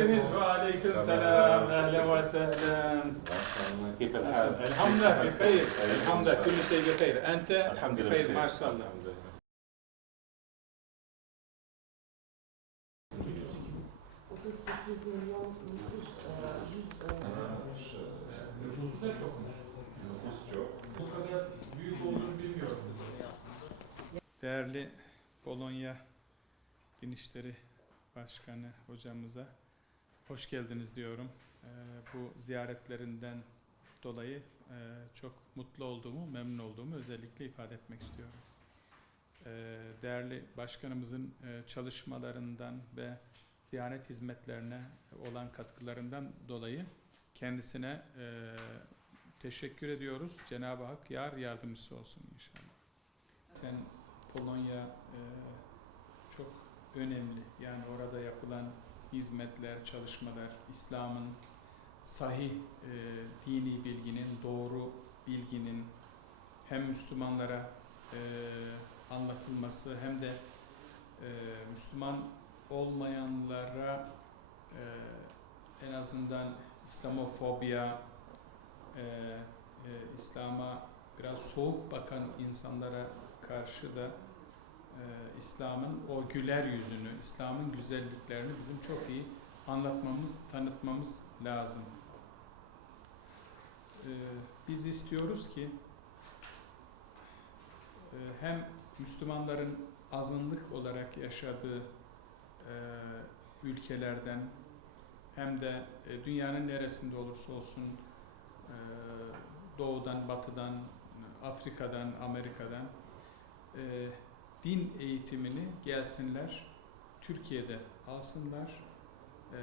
geldiniz ve aleyküm selam. Ehle ve selam. Elhamdülillah bi hayır. Elhamdülillah. Kullu şey bi hayır. Ente bi hayır. Maşallah. Nüfusu da çokmuş. Nüfus çok. Bu kadar büyük olduğunu bilmiyorum. Değerli Polonya Genişleri Başkanı hocamıza hoş geldiniz diyorum. Ee, bu ziyaretlerinden dolayı e, çok mutlu olduğumu, memnun olduğumu özellikle ifade etmek istiyorum. Ee, değerli başkanımızın e, çalışmalarından ve Diyanet hizmetlerine olan katkılarından dolayı kendisine e, teşekkür ediyoruz. Cenab-ı Hak yar yardımcısı olsun inşallah. Sen Polonya e, çok önemli. Yani orada yapılan hizmetler, çalışmalar, İslam'ın sahih e, dini bilginin, doğru bilginin hem Müslümanlara e, anlatılması hem de e, Müslüman olmayanlara e, en azından İslamofobiya, e, e, İslam'a biraz soğuk bakan insanlara karşı da e, İslam'ın o güler yüzünü, İslam'ın güzelliklerini bizim çok iyi anlatmamız, tanıtmamız lazım. E, biz istiyoruz ki e, hem Müslümanların azınlık olarak yaşadığı ülkelerden hem de dünyanın neresinde olursa olsun doğudan, batıdan, Afrika'dan, Amerika'dan din eğitimini gelsinler, Türkiye'de alsınlar. E,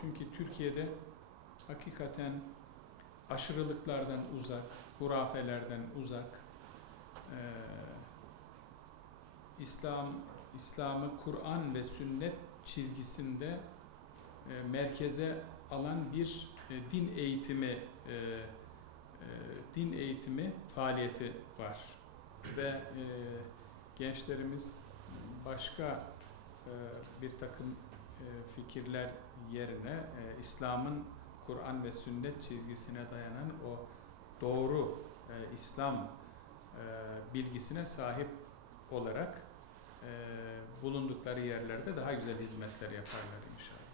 çünkü Türkiye'de hakikaten aşırılıklardan uzak, hurafelerden uzak, e, İslam İslam'ı Kur'an ve sünnet çizgisinde e, merkeze alan bir e, din eğitimi e, e, din eğitimi faaliyeti var ve e, gençlerimiz başka e, bir takım e, fikirler yerine e, İslam'ın Kur'an ve sünnet çizgisine dayanan o doğru İslam bilgisine sahip olarak bulundukları yerlerde daha güzel hizmetler yaparlar inşallah.